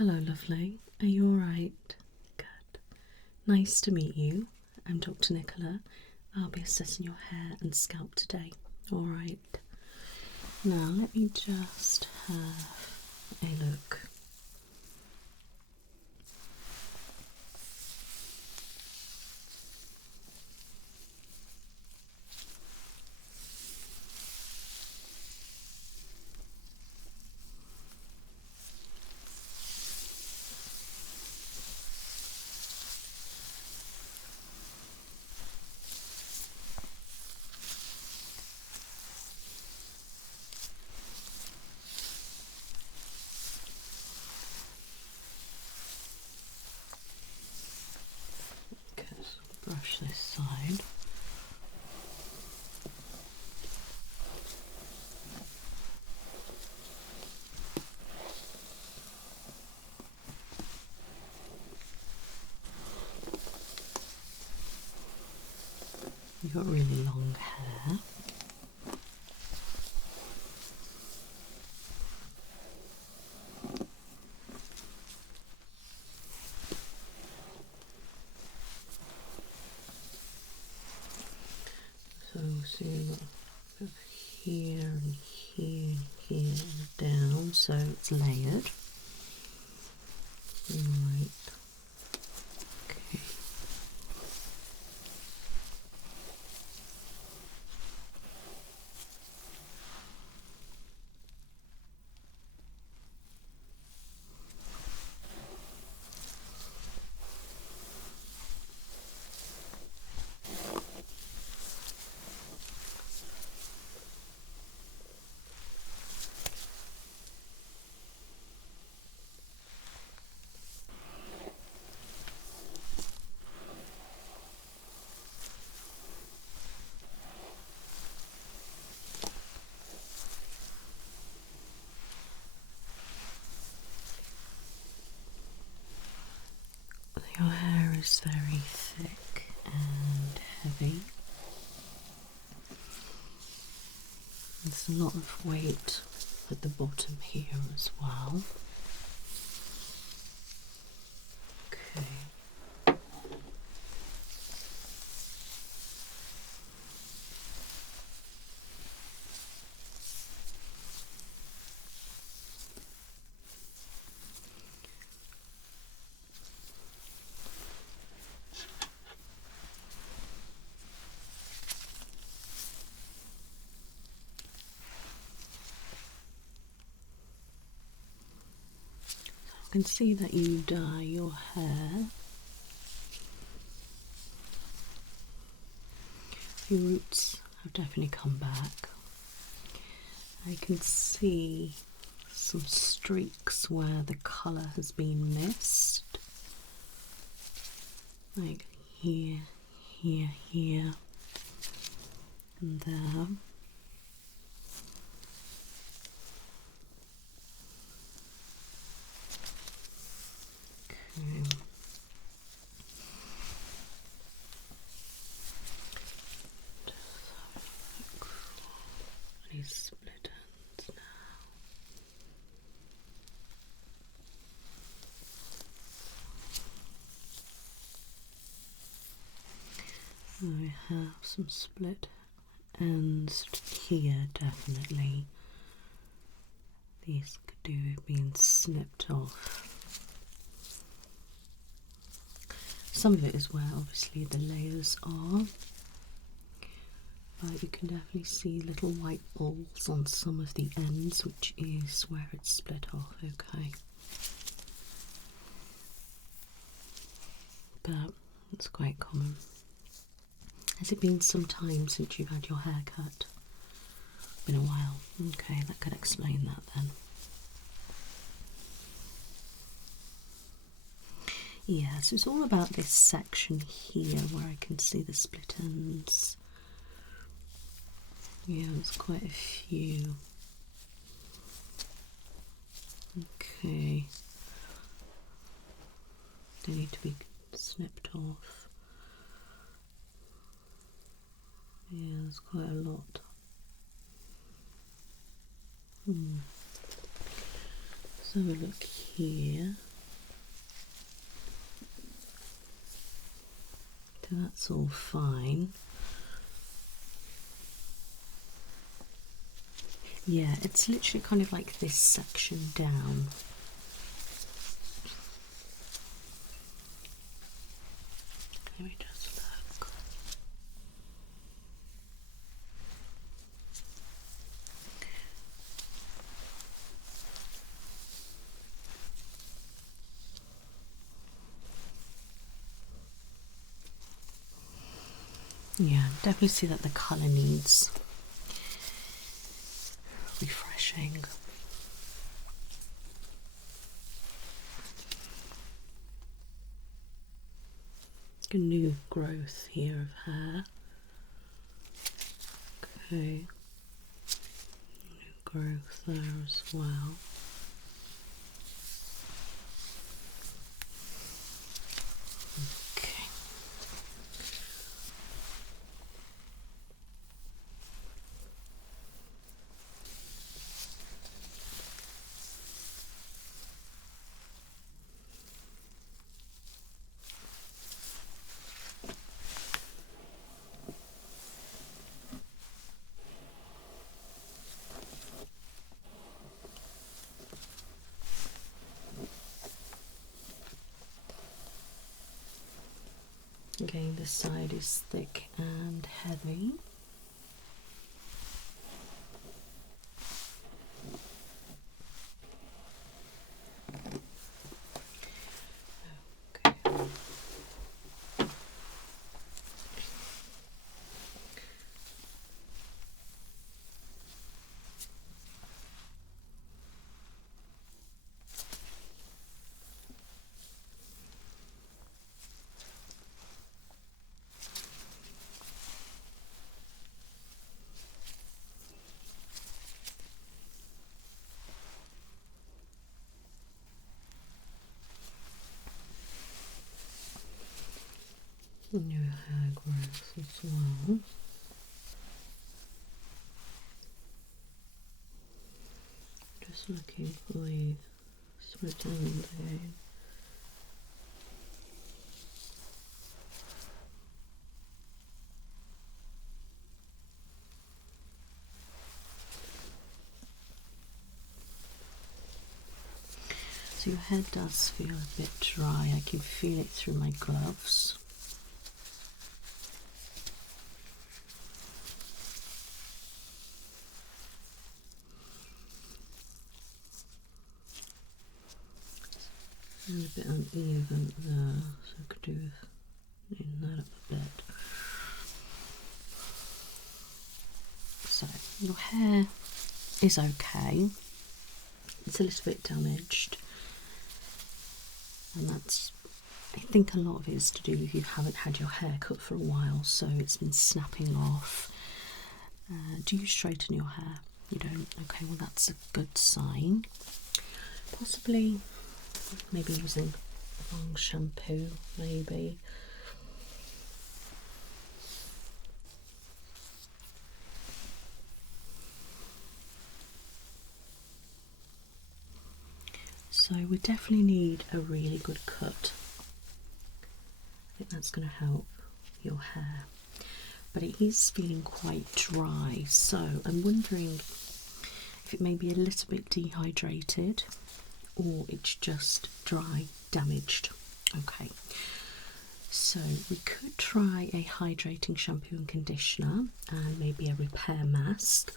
Hello, lovely. Are you alright? Good. Nice to meet you. I'm Dr. Nicola. I'll be assessing your hair and scalp today. Alright. Now, let me just have a look. Brush this side. You've got really long hair. So see here and here, here and down, so it's layered. Right. Okay. Your hair is very thick and heavy. There's a lot of weight at the bottom here as well. Okay. I can see that you dye your hair. Your roots have definitely come back. I can see some streaks where the colour has been missed. Like here, here, here, and there. Okay. Any split ends now. I have some split ends here, definitely. These could do with being snipped off. Some of it is where obviously the layers are, but you can definitely see little white balls on some of the ends, which is where it's split off, okay. But it's quite common. Has it been some time since you've had your hair cut? Been a while. Okay, that could explain that then. Yeah, so it's all about this section here where I can see the split ends. Yeah, there's quite a few. Okay. They need to be snipped off. Yeah, there's quite a lot. So have a look here. So that's all fine. Yeah, it's literally kind of like this section down. Let me just look. Yeah, definitely see that the colour needs refreshing. A new growth here of hair. Okay. New growth there as well. Okay. Again, this side is thick and heavy. Okay. New hair growth as well. Just looking for the split end again. So your head does feel a bit dry. I can feel it through my gloves. And a bit uneven there, so I could do with neaten that up a bit. So your hair is okay. It's a little bit damaged, and that's, I think a lot of it is to do with you haven't had your hair cut for a while, so it's been snapping off. Do you straighten your hair? You don't? Okay, well that's a good sign. Possibly maybe using the wrong shampoo, maybe. So we definitely need a really good cut. I think that's going to help your hair. But it is feeling quite dry, so I'm wondering if it may be a little bit dehydrated or it's just dry, damaged. Okay, so we could try a hydrating shampoo and conditioner and maybe a repair mask,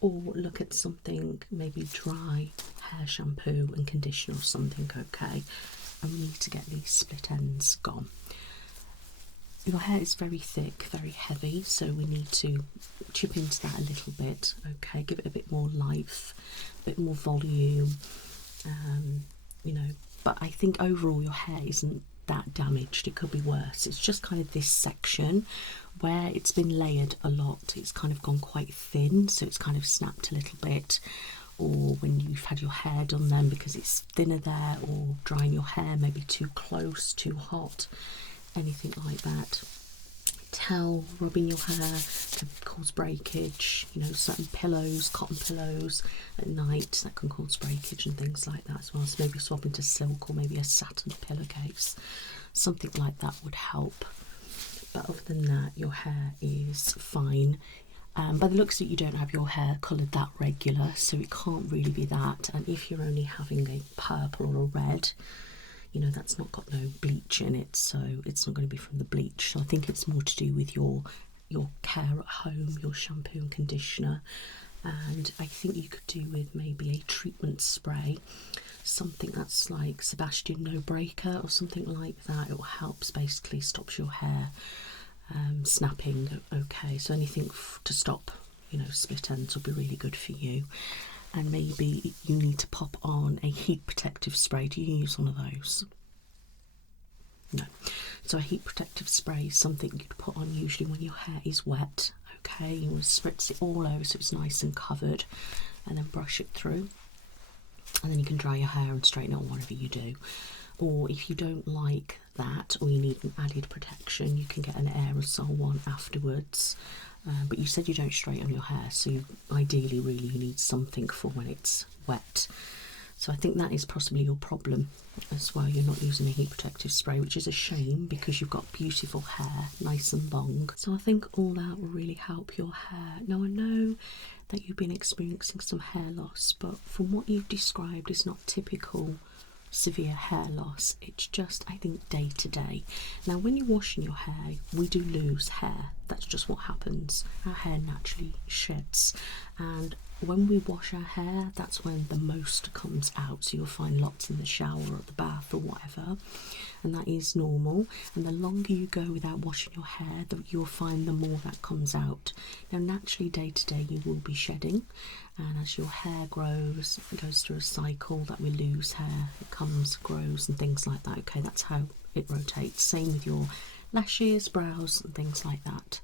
or look at something maybe dry hair shampoo and conditioner or something. Okay, and we need to get these split ends gone. Your hair is very thick, very heavy, so we need to chip into that a little bit. Okay, give it a bit more life, a bit more volume, you know. But I think overall your hair isn't that damaged. It could be worse. It's just kind of this section where it's been layered a lot. It's kind of gone quite thin, so it's kind of snapped a little bit. Or when you've had your hair done then because it's thinner there, or drying your hair maybe too close, too hot, anything like that. Towel rubbing your hair can cause breakage. You know, certain pillows, cotton pillows at night, that can cause breakage and things like that as well. So maybe swapping to silk or maybe a satin pillowcase, something like that would help. But other than that, your hair is fine. By the looks of it, you don't have your hair coloured that regular, so it can't really be that. And if you're only having a purple or a red, you know, that's not got no bleach in it, so it's not going to be from the bleach. So I think it's more to do with your care at home, your shampoo and conditioner. And I think you could do with maybe a treatment spray, something that's like Sebastian No Breaker or something like that. It will help, basically stops your hair snapping. Okay, so anything to stop, you know, split ends will be really good for you. And maybe you need to pop on a heat protective spray. Do you use one of those? No. So a heat protective spray is something you'd put on usually when your hair is wet. Okay, you want to spritz it all over so it's nice and covered, and then brush it through, and then you can dry your hair and straighten it, or whatever you do. Or if you don't like that, or you need an added protection, you can get an aerosol one afterwards. But you said you don't straighten your hair, so ideally really you need something for when it's wet. So I think that is possibly your problem as well. You're not using a heat protective spray, which is a shame because you've got beautiful hair, nice and long. So I think all that will really help your hair. Now I know that you've been experiencing some hair loss, but from what you've described, it's not typical severe hair loss. It's just, I think, day to day. Now when you're washing your hair, we do lose hair. That's just what happens. Our hair naturally sheds, and when we wash our hair, that's when the most comes out. So you'll find lots in the shower or the bath or whatever, and that is normal. And the longer you go without washing your hair, you'll find the more that comes out. Now naturally day to day you will be shedding, and as your hair grows, it goes through a cycle that we lose hair, it comes, grows and things like that. Okay, that's how it rotates. Same with your lashes, brows and things like that.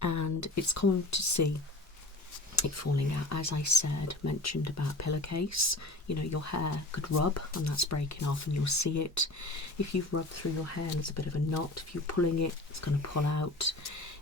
And it's common to see it falling out, as I said, mentioned about pillowcase. You know, your hair could rub and that's breaking off and you'll see it. If you've rubbed through your hair and there's a bit of a knot, if you're pulling it, it's going to pull out.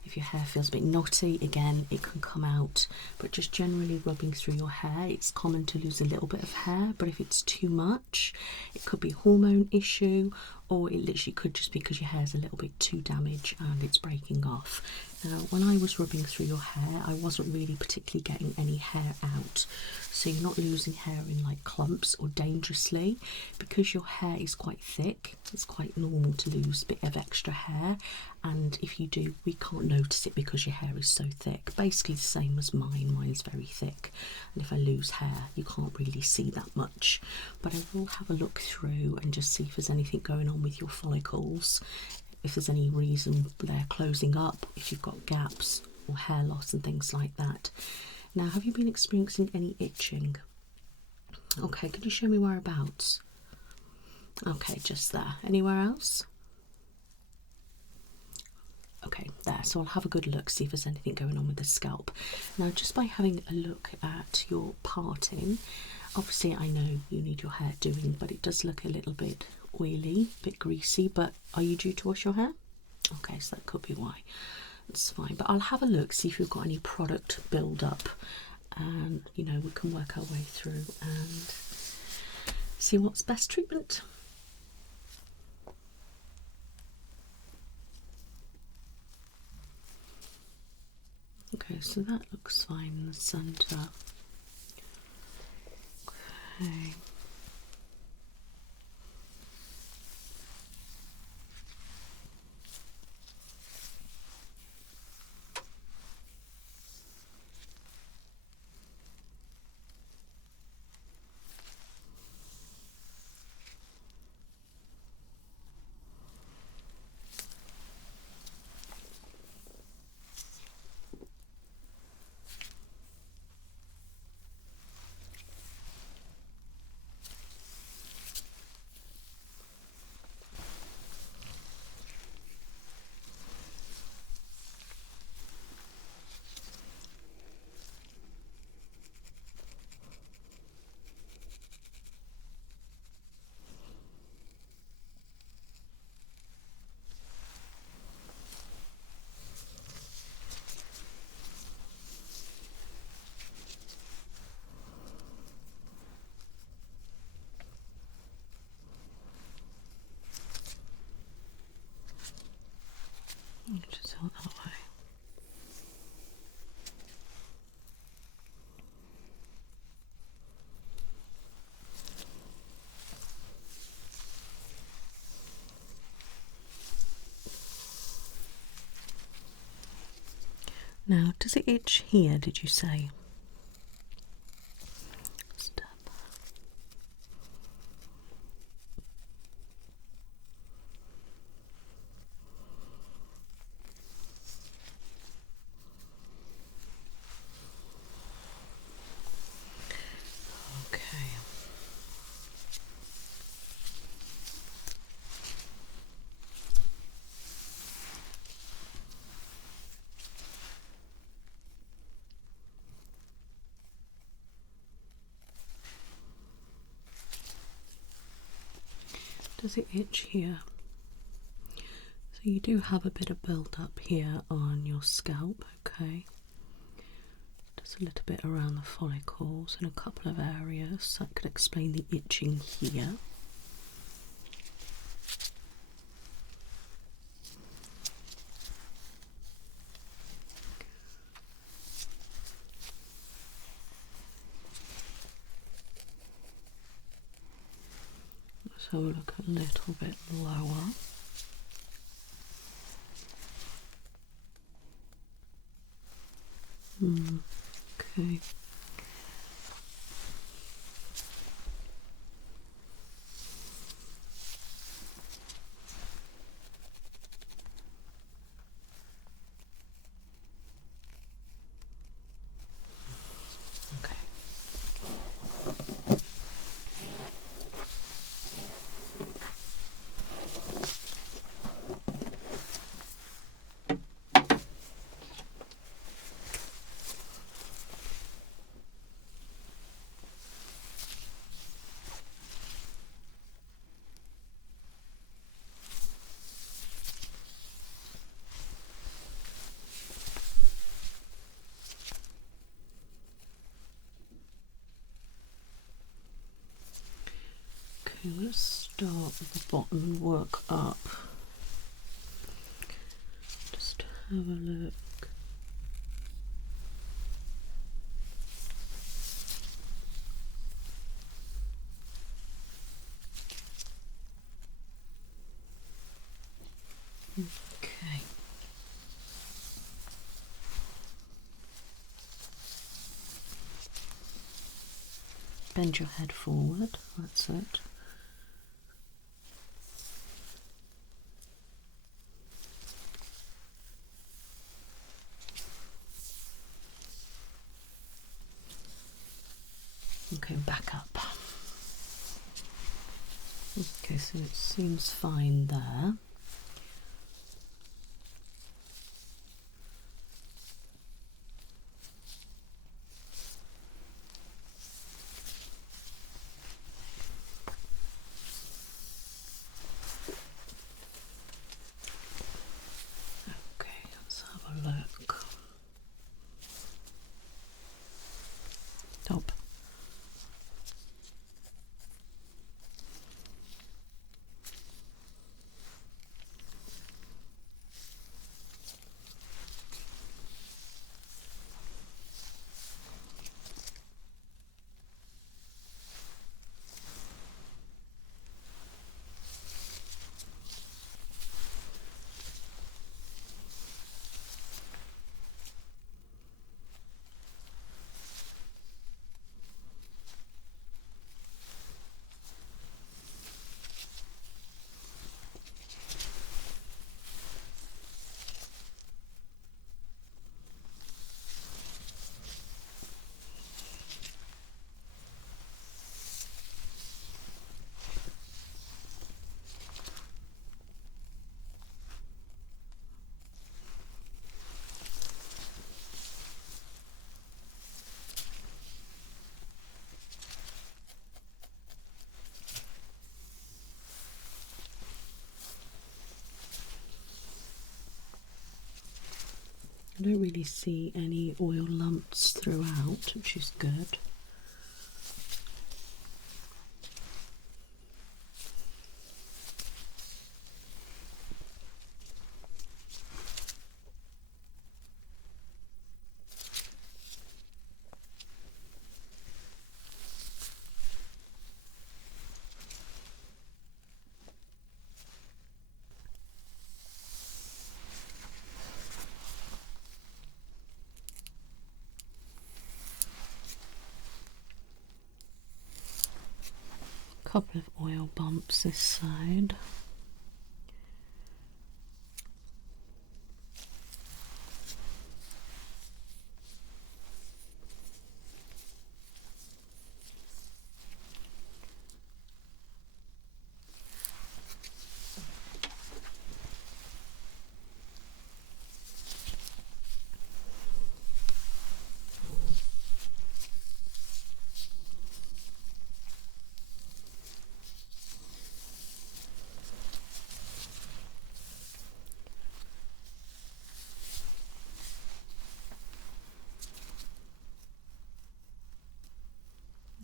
If your hair feels a bit knotty, again, it can come out. But just generally rubbing through your hair, it's common to lose a little bit of hair, but if it's too much, it could be a hormone issue, or it literally could just be because your hair's a little bit too damaged and it's breaking off. Now, when I was rubbing through your hair, I wasn't really particularly getting any hair out. So you're not losing hair in like clumps or dangerously. Because your hair is quite thick, it's quite normal to lose a bit of extra hair. And if you do, we can't notice it because your hair is so thick. Basically the same as mine. Mine's very thick. And if I lose hair, you can't really see that much. But I will have a look through and just see if there's anything going on with your follicles, if there's any reason they're closing up, if you've got gaps or hair loss and things like that. Now, have you been experiencing any itching? Okay, could you show me whereabouts? Okay, just there. Anywhere else? Okay, there. So I'll have a good look, see if there's anything going on with the scalp. Now, just by having a look at your parting, obviously I know you need your hair doing, but it does look a little bit oily, a bit greasy. But are you due to wash your hair? Okay, so that could be why. That's fine. But I'll have a look, see if you've got any product build up, and you know, we can work our way through and see what's best treatment. Okay, so that looks fine in the centre. Okay. Now, does it itch here, did you say? Step. Okay. Does it itch here? So you do have a bit of build up here on your scalp, okay? Just a little bit around the follicles in a couple of areas. That could explain the itching here. Let's have a look a little bit lower. Okay. Okay. Okay, let's start with the bottom and work up. Just have a look. Okay. Bend your head forward, that's it. Okay, back up. Okay, so it seems fine there. Okay, let's have a look. Top. I don't really see any oil lumps throughout, which is good. Couple of oil bumps this side.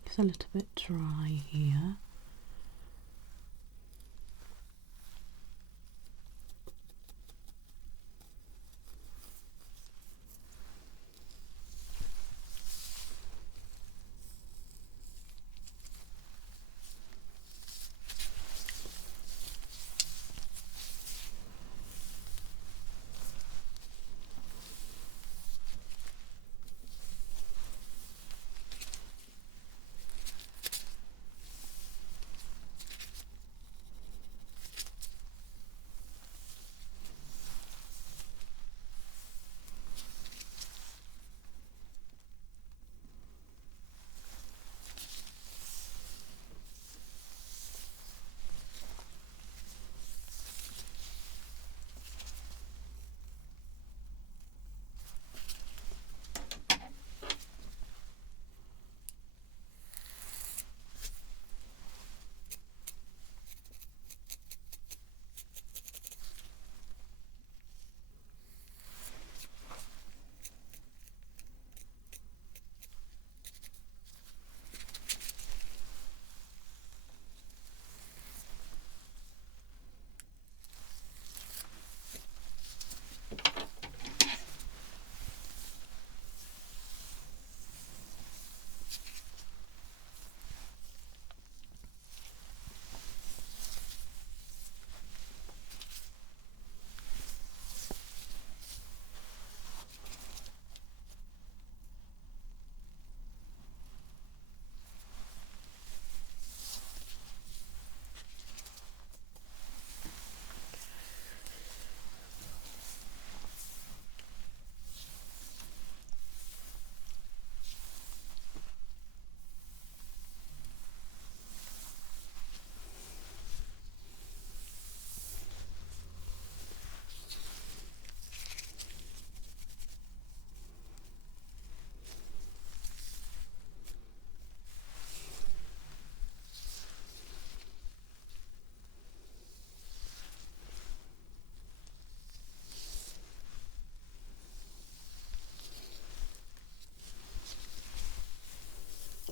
It's a little bit dry here.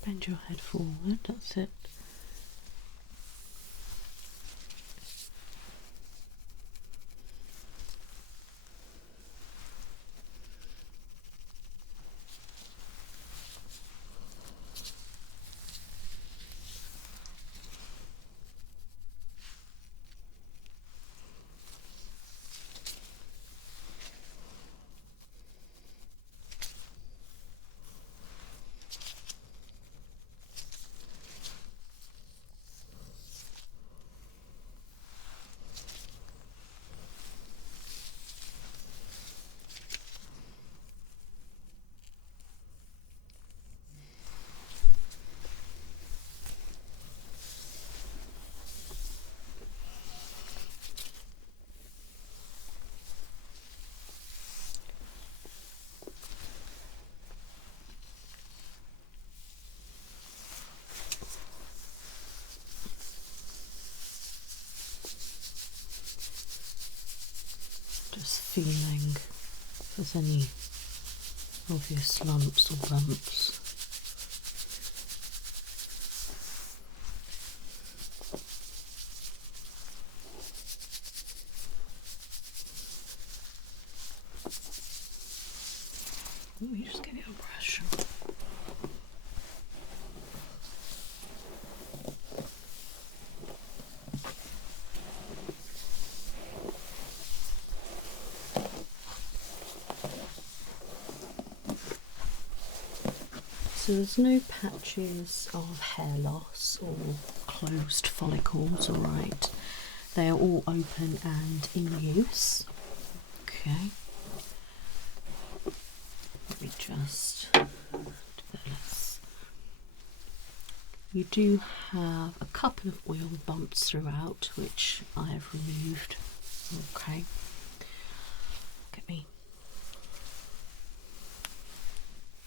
Bend your head forward, that's it. Just feeling if there's any obvious lumps or bumps. Let me just get it a brush. So there's no patches of hair loss or closed follicles, all right? They are all open and in use. Okay. Let me just do this. You do have a couple of oil bumps throughout, which I have removed. Okay. Look at me.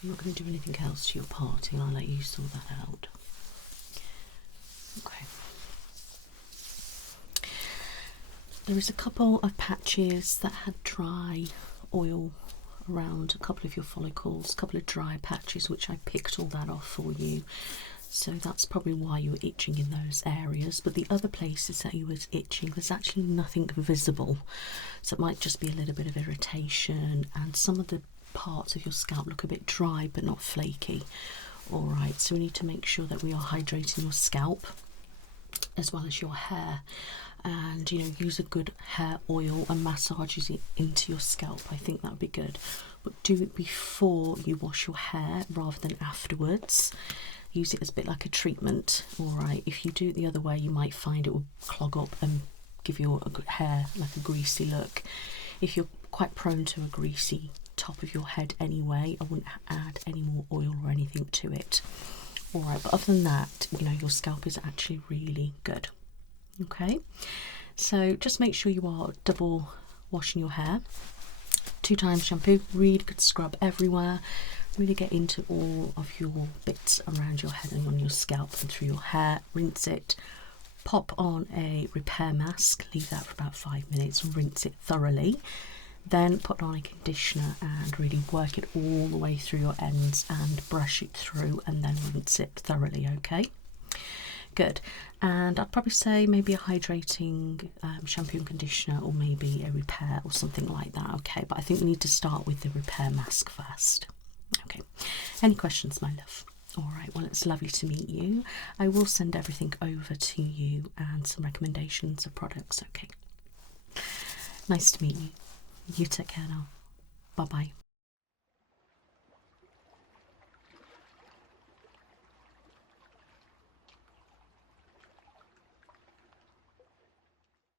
I'm not going to do anything else to your parting. I'll let you sort that out. Okay. There is a couple of patches that had dry oil around a couple of your follicles, a couple of dry patches, which I picked all that off for you. So that's probably why you were itching in those areas. But the other places that you were itching, there's actually nothing visible. So it might just be a little bit of irritation, and some of the parts of your scalp look a bit dry but not flaky. All right, so we need to make sure that we are hydrating your scalp as well as your hair, and use a good hair oil and massages it into your scalp. I think that would be good, but do it before you wash your hair rather than afterwards. Use it as a bit like a treatment. All right, if you do it the other way, you might find it will clog up and give your hair like a greasy look. If you're quite prone to a greasy top of your head anyway, I wouldn't add any more oil or anything to it. All right, but other than that, your scalp is actually really good. Okay, so just make sure you are double washing your hair, 2 times shampoo, really good scrub everywhere, really get into all of your bits around your head and on your scalp and through your hair. Rinse it, pop on a repair mask, leave that for about 5 minutes, rinse it thoroughly, then put on a conditioner and really work it all the way through your ends and brush it through, and then rinse it thoroughly. Okay, good. And I'd probably say maybe a hydrating shampoo and conditioner, or maybe a repair or something like that. Okay, but I think we need to start with the repair mask first. Okay, any questions, my love? All right, well, it's lovely to meet you. I will send everything over to you and some recommendations of products. Okay, nice to meet you. You take care now. Bye bye.